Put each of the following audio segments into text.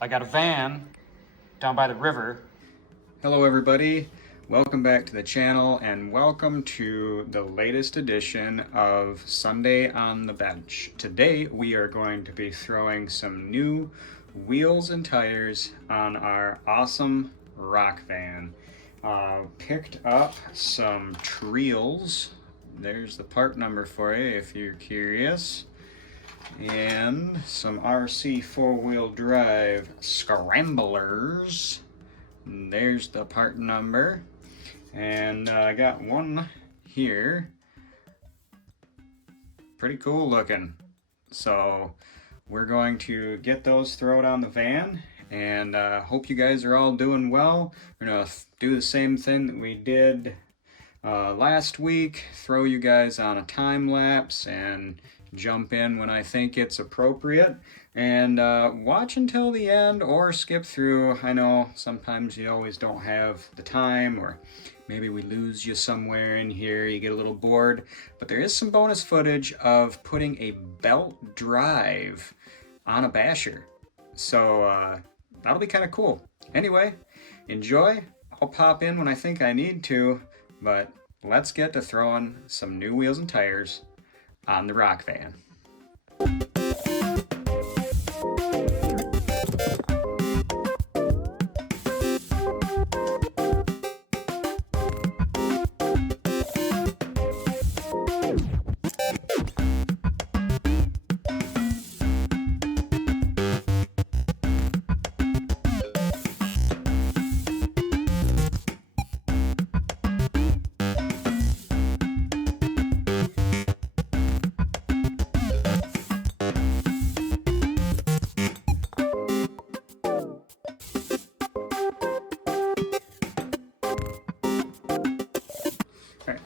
I got a van down by the river. Hello everybody, welcome back to the channel and welcome to the latest edition of Sunday on the Bench. Today we are going to be throwing some new wheels and tires on our awesome rock van. Picked up some treals. There's the part number for you if you're curious. And some RC four-wheel drive scramblers. And there's the part number. And I got one here. Pretty cool looking. So we're going to get those thrown on the van, and hope you guys are all doing well. We're gonna do the same thing that we did last week, throw you guys on a time lapse and jump in when I think it's appropriate, and watch until the end or skip through. I know sometimes you always don't have the time, or maybe we lose you somewhere in here, you get a little bored, but there is some bonus footage of putting a belt drive on a basher, so that'll be kind of cool. Anyway, enjoy. I'll pop in when I think I need to, but let's get to throwing some new wheels and tires on the rock van.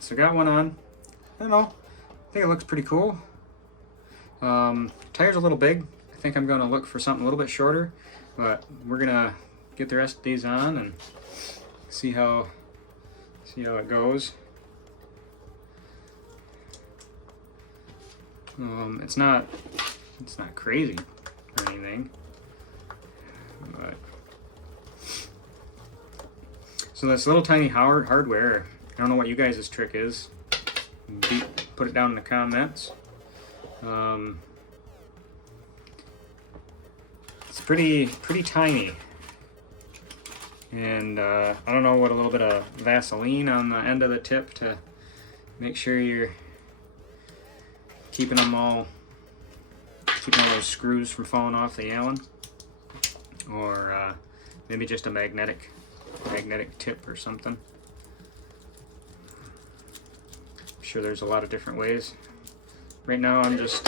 So got one on. I don't know. I think it looks pretty cool. Tire's a little big. I think I'm gonna look for something a little bit shorter, but we're gonna get the rest of these on and see how it goes. It's not crazy or anything, but so this little tiny hardware. I don't know what you guys' trick is. Put it down in the comments. It's pretty tiny, and I don't know what a little bit of Vaseline on the end of the tip to make sure you're keeping all those screws from falling off the Allen, or maybe just a magnetic tip or something. Sure, there's a lot of different ways. Right now I'm just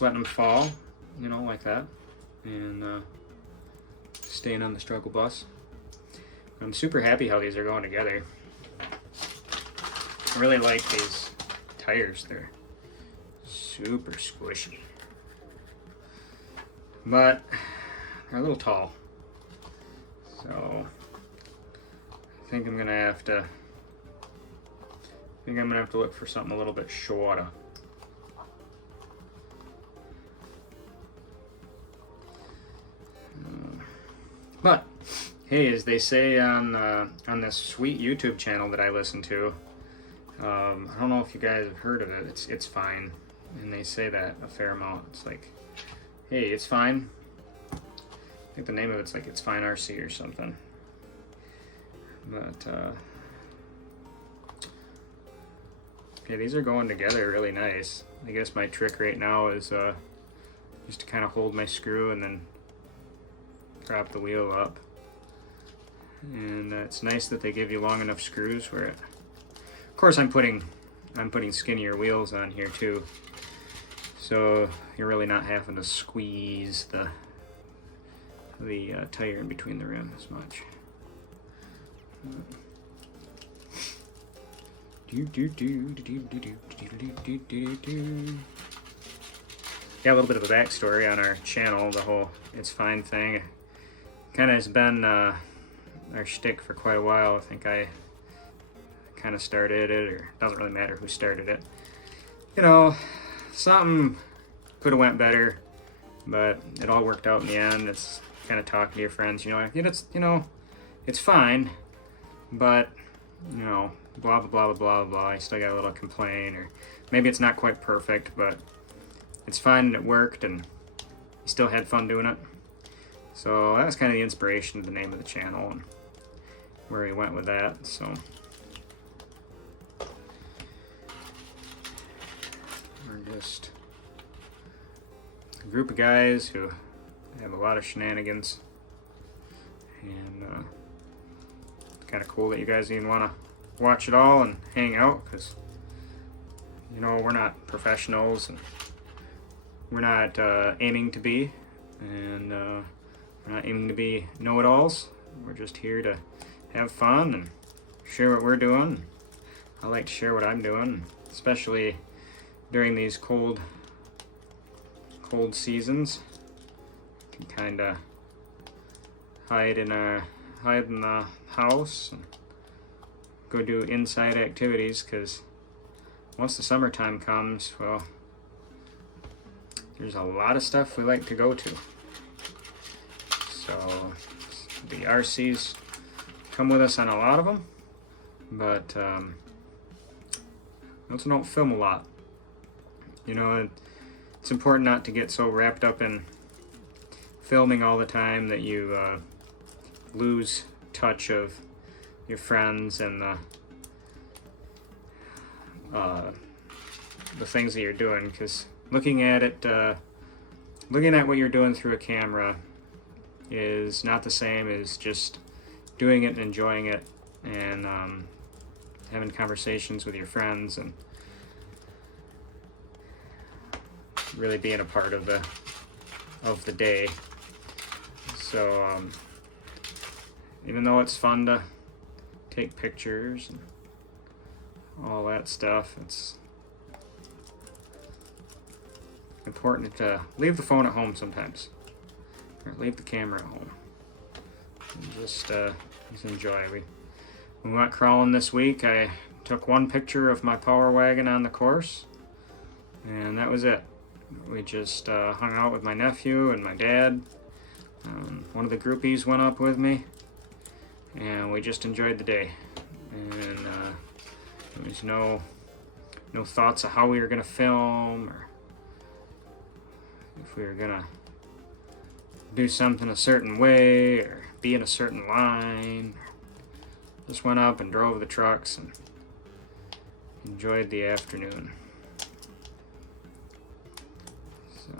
letting them fall, you know, like that, and staying on the struggle bus. I'm super happy how these are going together. I really like these tires. They're super squishy, but they're a little tall, so I think I'm gonna have to look for something a little bit shorter. But hey, as they say on this sweet YouTube channel that I listen to, I don't know if you guys have heard of it. It's fine, and they say that a fair amount. It's like, hey, it's fine. I think the name of it's like ItsFine RC or something. But yeah, these are going together really nice. I guess my trick right now is just to kind of hold my screw and then prop the wheel up. And it's nice that they give you long enough screws where it... Of course, I'm putting skinnier wheels on here too, so you're really not having to squeeze the tire in between the rim as much. Got a little bit of a backstory on our channel. The whole ItsFine thing kind of has been our shtick for quite a while. I think I kind of started it, or it doesn't really matter who started it. You know, something could have went better, but it all worked out in the end. It's kind of talking to your friends, you know, it's fine, but you know, blah blah blah blah blah. I still got a little complaint, or maybe it's not quite perfect, but it's fine and it worked, and you still had fun doing it. So that was kind of the inspiration of the name of the channel and where we went with that. So we're just a group of guys who have a lot of shenanigans, and it's kind of cool that you guys even want to watch it all and hang out, because you know, we're not professionals and we're not aiming to be, and we're not aiming to be know-it-alls. We're just here to have fun and share what we're doing. I like to share what I'm doing, especially during these cold seasons. You can kind of hide in the house and go do inside activities, because once the summertime comes, well, there's a lot of stuff we like to go to. So the RCs come with us on a lot of them, but also don't film a lot. You know, it's important not to get so wrapped up in filming all the time that you lose touch of your friends and the things that you're doing, because looking at what you're doing through a camera is not the same as just doing it and enjoying it, and having conversations with your friends and really being a part of the day. So even though it's fun to take pictures and all that stuff, it's important to leave the phone at home sometimes, or leave the camera at home, and just enjoy. We went crawling this week. I took one picture of my power wagon on the course, and that was it. We just hung out with my nephew and my dad. One of the groupies went up with me, and we just enjoyed the day. And there was no thoughts of how we were gonna film, or if we were gonna do something a certain way or be in a certain line. Just went up and drove the trucks and enjoyed the afternoon. So,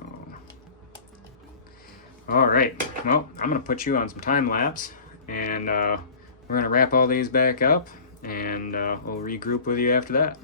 all right, well, I'm gonna put you on some time lapse, and we're gonna wrap all these back up, and we'll regroup with you after that.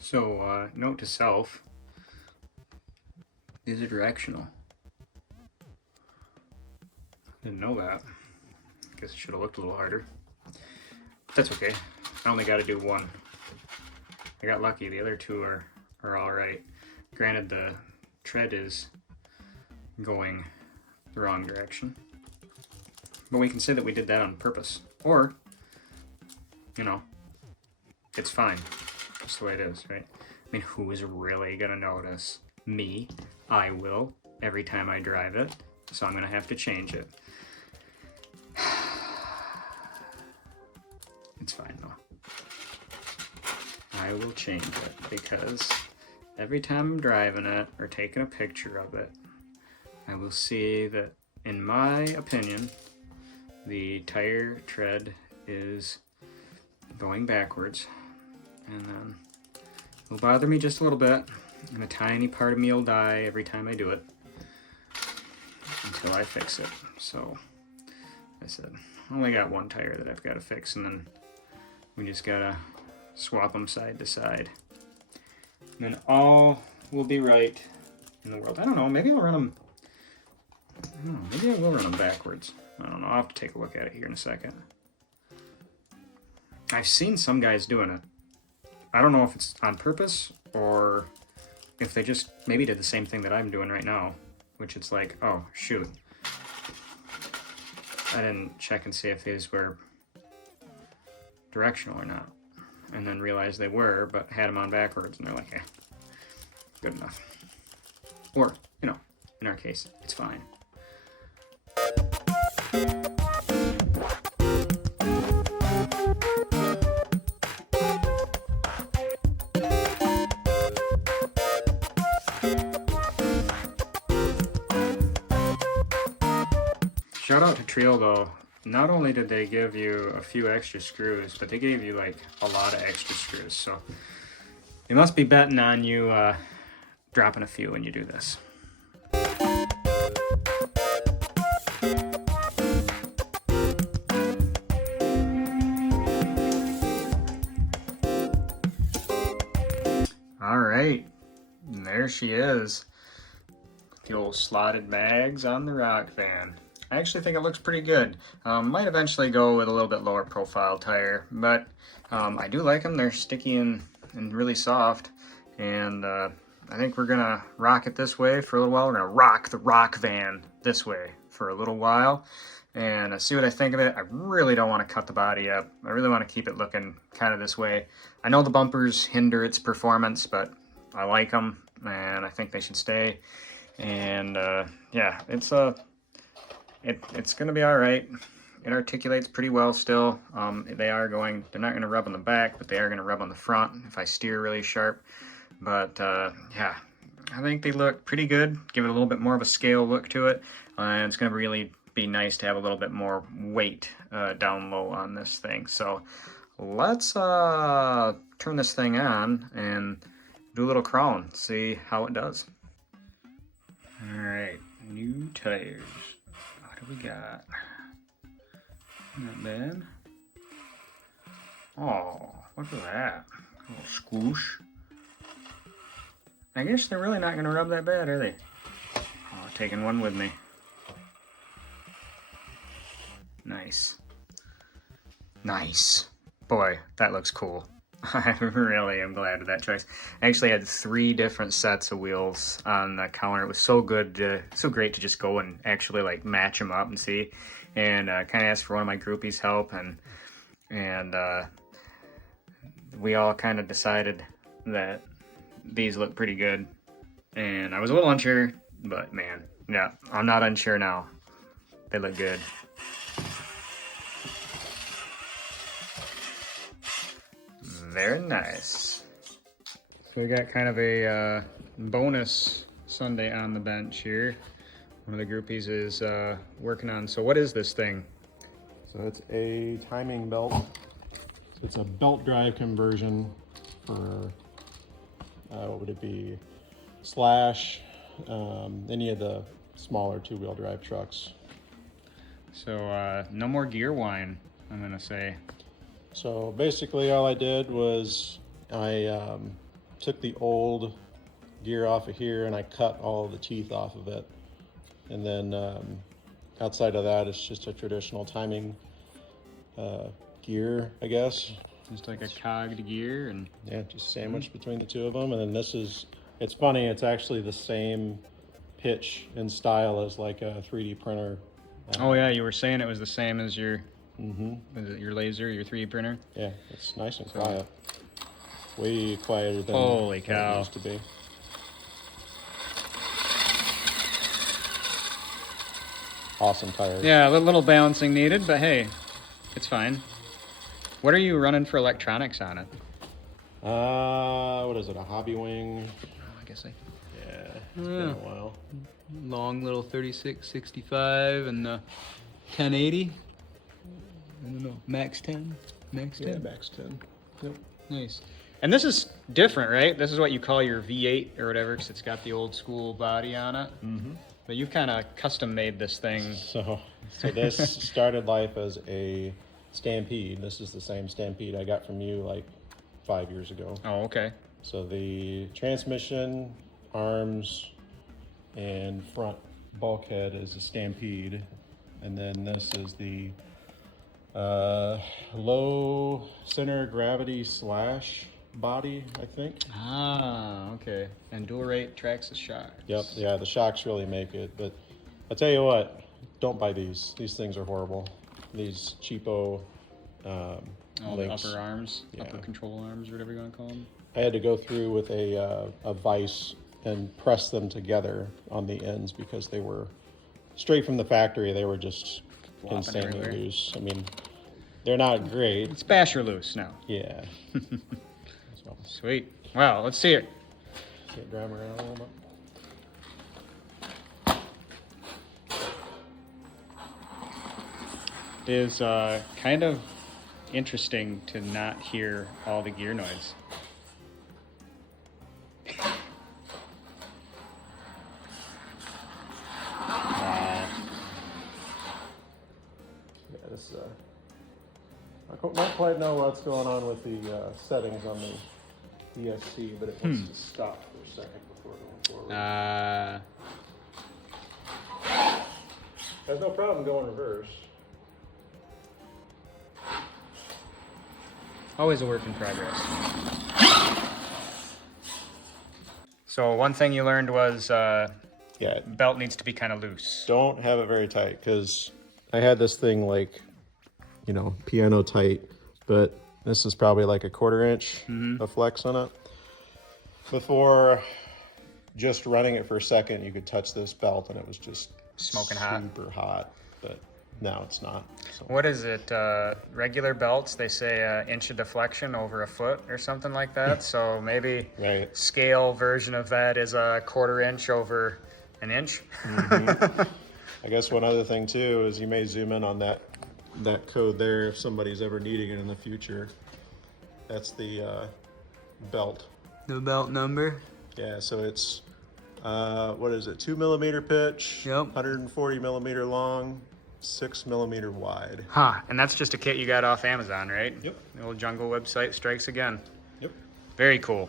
So, note to self, these are directional. Didn't know that. Guess I should have looked a little harder. That's okay. I only got to do one. I got lucky. The other two are alright. Granted, the tread is going the wrong direction. But we can say that we did that on purpose. Or, you know, it's fine. That's the way it is, right? I mean, who is really gonna notice? Me. I will, every time I drive it. So I'm gonna have to change it. It's fine though. I will change it, because every time I'm driving it or taking a picture of it, I will see that in my opinion, the tire tread is going backwards, and then it'll bother me just a little bit, and a tiny part of me will die every time I do it until I fix it. So I said, I only got one tire that I've got to fix, and then we just gotta swap them side to side. And then all will be right in the world. I don't know, maybe I'll run them, maybe I will run them backwards. I don't know, I'll have to take a look at it here in a second. I've seen some guys doing it. I don't know if it's on purpose or if they just maybe did the same thing that I'm doing right now, which it's like, oh shoot, I didn't check and see if these were directional or not, and then realized they were, but had them on backwards, and they're like, eh, good enough. Or, you know, in our case, it's fine. Shout out to Treal though. Not only did they give you a few extra screws, but they gave you like a lot of extra screws. So they must be betting on you dropping a few when you do this. All right, and there she is. The old slotted mags on the rock van. I actually think it looks pretty good. Might eventually go with a little bit lower profile tire, but I do like them. They're sticky and really soft, and I think we're gonna rock it this way for a little while. We're gonna rock the rock van this way for a little while and see what I think of it. I really don't want to cut the body up. I really want to keep it looking kind of this way. I know the bumpers hinder its performance, but I like them and I think they should stay. And yeah, it's gonna be all right. It articulates pretty well still. They're not gonna rub on the back, but they are gonna rub on the front if I steer really sharp. But yeah, I think they look pretty good. Give it a little bit more of a scale look to it. And it's gonna really be nice to have a little bit more weight down low on this thing. So let's turn this thing on and do a little crawling, see how it does. All right, new tires. What do we got? Not bad. Oh, look at that. A little squoosh. I guess they're really not going to rub that bad, are they? Oh, taking one with me. Nice. Nice. Boy, that looks cool. I really am glad of that choice. I actually had 3 different sets of wheels on the counter. It was so good, so great to just go and actually like match them up and see. And kind of asked for one of my groupies' help, and we all kind of decided that these look pretty good. And I was a little unsure, but man, yeah, I'm not unsure now. They look good. Very nice. So we got kind of a bonus Sunday on the bench here. One of the groupies is working on. So what is this thing? So it's a timing belt. So it's a belt drive conversion for, what would it be? Slash, any of the smaller 2-wheel drive trucks. So no more gear whine, I'm gonna say. So basically all I did was I took the old gear off of here and I cut all of the teeth off of it. And then outside of that, it's just a traditional timing gear, I guess. Just like a cogged gear, and yeah, just sandwiched between the two of them. And then this is, it's funny, it's actually the same pitch and style as like a 3D printer. Oh yeah, you were saying it was the same as your is it your laser, your 3D printer? Yeah, it's nice and quiet. Way quieter than holy cow. it used to be. Awesome tires. Yeah, a little balancing needed, but hey, it's fine. What are you running for electronics on it? What is it, a Hobby Wing? I guess Yeah, it's been a while. long little 3665 and the 1080. I don't know, max 10? Max 10? Yeah, max 10. Yep. Nice. And this is different, right? This is what you call your V8 or whatever, because it's got the old school body on it. Mm-hmm. But you've kind of custom made this thing. So this started life as a Stampede. This is the same Stampede I got from you like 5 years ago. Oh, okay. So the transmission, arms, and front bulkhead is a Stampede. And then this is the low center gravity slash body, I think. Ah, okay. And dual rate traxxas shocks. Yep, yeah, the shocks really make it. But I'll tell you what, don't buy these. These things are horrible. These cheapo Oh, links. the upper arms, Yeah. upper control arms, or whatever you want to call them. I had to go through with a vise and press them together on the ends because they were straight from the factory. They were just Flopping insanely everywhere. loose. I mean, they're not great. It's basher loose now. Yeah. So, Sweet. Wow, let's see it. get drive around a little bit. It is kind of interesting to not hear all the gear noise. Wow. Yeah, this I don't quite know what's going on with the settings on the ESC, but it wants to stop for a second before going forward. There's no problem going reverse. Always a work in progress. So one thing you learned was Yeah, belt needs to be kind of loose. don't have it very tight because I had this thing like, you know, piano tight, but this is probably like a 1/4 inch of flex on it. Before, just running it for a second, you could touch this belt and it was just Smoking hot. super hot, but now it's not. So. What is it? Regular belts, they say inch of deflection over a foot or something like that. So maybe Right. scale version of that is a 1/4 inch over an inch. I guess one other thing too is you may zoom in on that code there if somebody's ever needing it in the future. That's the belt. The belt number. Yeah, so it's what is it? 2 millimeter pitch. Yep. 140 millimeter long, 6 millimeter wide. Huh, and that's just a kit you got off Amazon, right? Yep. The old jungle website strikes again. Yep. Very cool.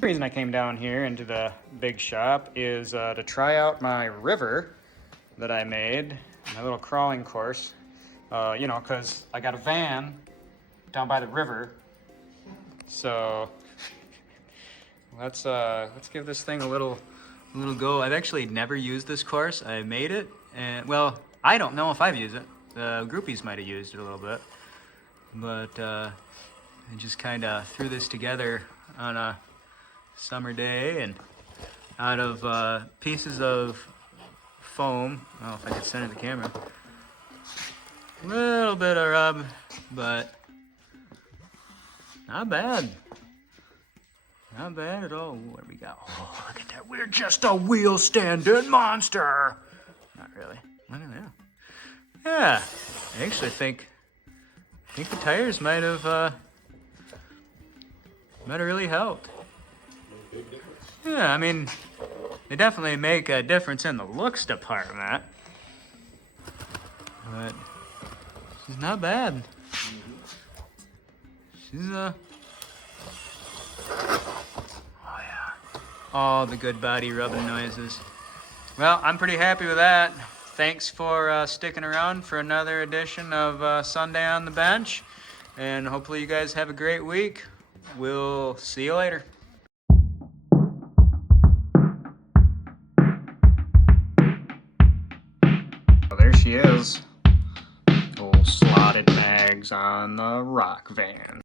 The reason I came down here into the big shop is to try out my river that I made, my little crawling course. You know, because I got a van down by the river. So let's give this thing a little go. I've actually never used this course. I made it, and well, I don't know if I've used it. The groupies might have used it a little bit, but I just kind of threw this together on a summer day, and out of pieces of foam. I don't know if I could send it to the camera. A little bit of rub, but not bad. Not bad at all. Ooh, what do we got? Oh, look at that. We're just a wheel standing monster. Not really. Look at that. Yeah. I actually think the tires might have really helped. Yeah, I mean, they definitely make a difference in the looks department. But she's not bad. She's oh yeah, all the good body rubbing noises. Well, I'm pretty happy with that. Thanks for sticking around for another edition of Sunday on the Bench, and hopefully you guys have a great week. We'll see you later. Well, there she is. Old slotted mags on the rock van.